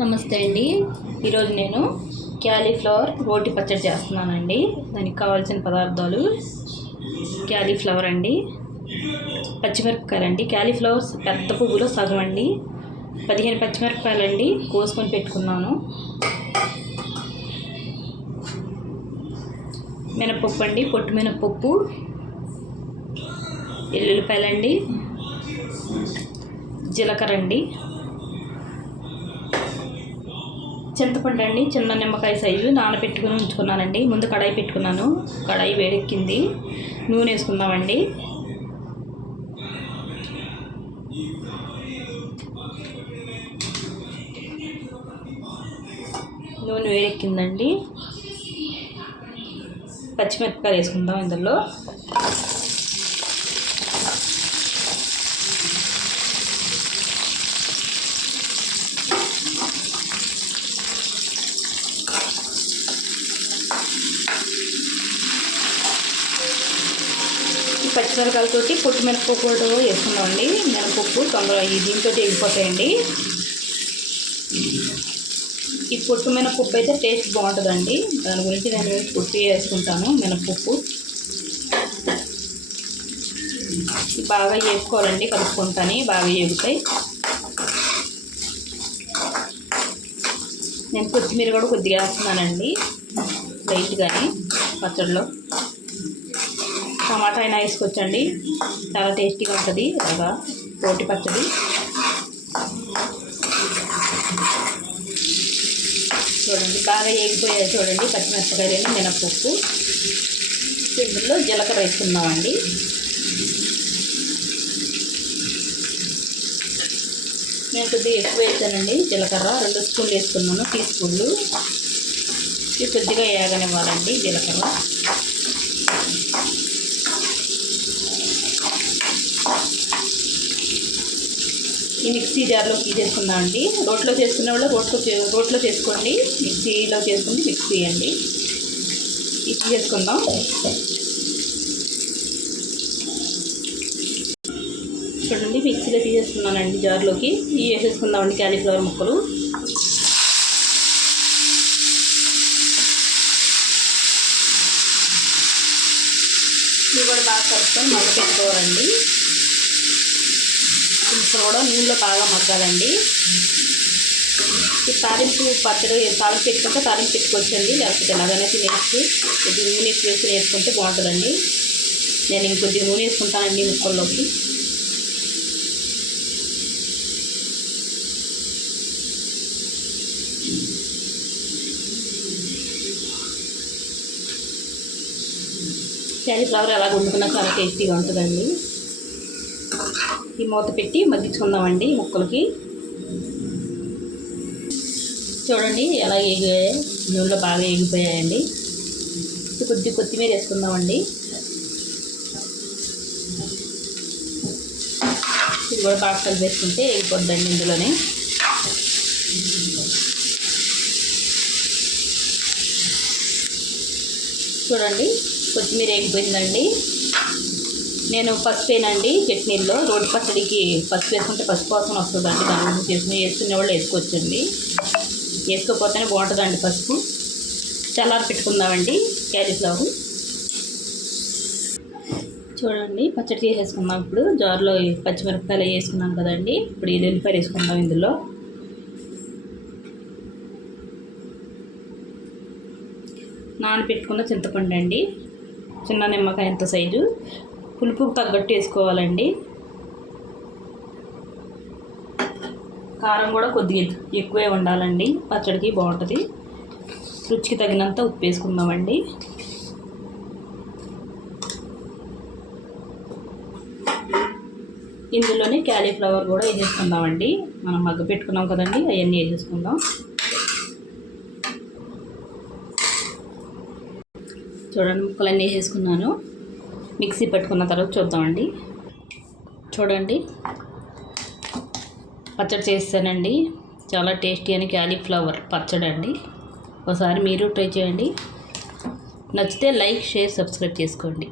నమస్తే అండి. ఈరోజు నేను క్యాలీఫ్లవర్ రోటి పచ్చడి చేస్తున్నానండి. దానికి కావాల్సిన పదార్థాలు క్యాలీఫ్లవర్ అండి, పచ్చిమిరపకాయలు అండి. క్యాలీఫ్లవర్ పెద్ద పువ్వులో సగం అండి, 15 పచ్చిమిరపకాయలు అండి కోసుకొని పెట్టుకున్నాను. మినపప్పు అండి, పొట్టు మినపప్పు, ఎల్లుల్లిపాయలండి, జీలకర్ర అండి, చింతపండు అండి, చిన్న నిమ్మకాయ సైజు నానబెట్టుకుని ఉంచుకున్నానండి. ముందు కడాయి పెట్టుకున్నాను, కడాయి వేడెక్కింది, నూనె వేసుకుందామండి. నూనె వేడెక్కిందండి, పచ్చిమిరపకాయలు వేసుకుందాం. ఇందులో పచ్చిమిరపకాయలతోటి పొట్టు మినపప్పు కూడా వేసుకున్నామండి. మినపప్పు తొందరగా దీంతో ఎగిపోతాయండి. ఈ పొట్టు మినపప్పు అయితే టేస్ట్ బాగుంటుందండి. దాని గురించి నేను పొట్టు వేసుకుంటాను. మినపప్పు బాగా వేసుకోవాలండి, కలుపుకుంటాను, బాగా వేగుతాయి. నేను కొత్తిమీర కూడా కొద్దిగా వేస్తున్నానండి, లైట్గాని. పచ్చడిలో టమాటా అయినా వేసుకోవచ్చండి, చాలా టేస్టీగా ఉంటుంది అలాగా రోటి పచ్చడి. చూడండి బాగా వేగిపోయాయి చూడండి పచ్చిమిరపకాయలు, మినపప్పు. ఇందులో జీలకర్ర వేసుకుందామండి. నేను కొద్దిగా ఎక్కువ వేసానండి జీలకర్ర, 2 స్పూన్లు వేసుకున్నాను, టీ స్పూన్లు. ఇది కొద్దిగా వేగనివ్వాలండి జీలకర్ర. ఈ మిక్సీ జార్లో తీసేసుకుందాం అండి. రోట్లో చేసుకునే వాళ్ళు రోట్లో చేసుకోండి, మిక్సీలో చేసుకుంటే మిక్సీ అండి. ఇది తీసేసుకుందాం. చూడండి మిక్సీలో తీసేసుకున్నానండి జార్లోకి. ఇవి వేసేసుకుందామండి క్యాలీఫ్లవర్ ముక్కలు. ఇవి కూడా బాగా కలుపుకొని మగ్గ పెట్టుకోవాలండి. ముక్కలు కూడా నూనెలో బాగా మగ్గాలండి. ఈ తాలింపు పచ్చడి తాలింపు పెట్టుకుంటే తాలింపు పెట్టుకోవచ్చండి, లేకపోతే ఎలాగైనా తినేసి కొద్దిగా నూనె వేసి వేసుకుంటే బాగుంటుందండి. నేను ఇంకొద్దిగా నూనె వేసుకుంటానండి ముక్కల్లోకి. క్యాలీఫ్లవర్ ఎలా వండుకున్నా చాలా టేస్టీగా ఉంటుందండి. ఈ మూత పెట్టి మగ్గించుకుందామండి ముక్కలకి. చూడండి ఎలా వేగాయో, నూనెలో బాగా వేగిపోయాయండి. కొద్ది కొత్తిమీర వేసుకుందామండి. ఇది కూడా బాగా కలిపేసుకుంటే వేగిపోద్దండి ఇందులోనే. చూడండి కొత్తిమీర వేగిపోయిందండి. నేను పసుపు వేయనండి చట్నీల్లో. రోటి పచ్చడికి పసుపు వేసుకుంటే పసుపు వాసన వస్తుందండి. దాని గురించి వేసుకునే వాళ్ళు వేసుకోవచ్చండి, వేసుకోకపోతేనే బాగుంటుందండి పసుపు. చల్లారి పెట్టుకుందామండి క్యాలీఫ్లవర్. చూడండి పచ్చడి చేసేసుకుందాం. ఇప్పుడు జార్లో పచ్చిమిరపకాయలు వేసుకున్నాం కదండి. ఇప్పుడు ఇది ఎల్లిపాయలు వేసుకుందాం. ఇందులో నానబెట్టుకున్న చింతపండు అండి, చిన్న నిమ్మకాయ ఎంత సైజు. పులుపుకు తగ్గట్టు వేసుకోవాలండి. కారం కూడా కొద్దిగా ఎక్కువే ఉండాలండి, పచ్చడికి బాగుంటుంది. రుచికి తగినంత ఉప్పు వేసుకుందామండి. ఇందులోనే క్యాలీఫ్లవర్ కూడా వేసేసుకుందామండి. మనం మగ్గ పెట్టుకున్నాం కదండి, అవన్నీ వేసేసుకుందాం. చూడండి ముక్కలన్నీ వేసేసుకున్నాను. మిక్సీ పట్టుకున్న తర్వాత చూద్దామండి. చూడండి పచ్చడి చేస్తానండి, చాలా టేస్టీ అని క్యాలీఫ్లవర్ పచ్చడి అండి. ఒకసారి మీరు ట్రై చేయండి. నచ్చితే లైక్, షేర్, సబ్స్క్రైబ్ చేసుకోండి.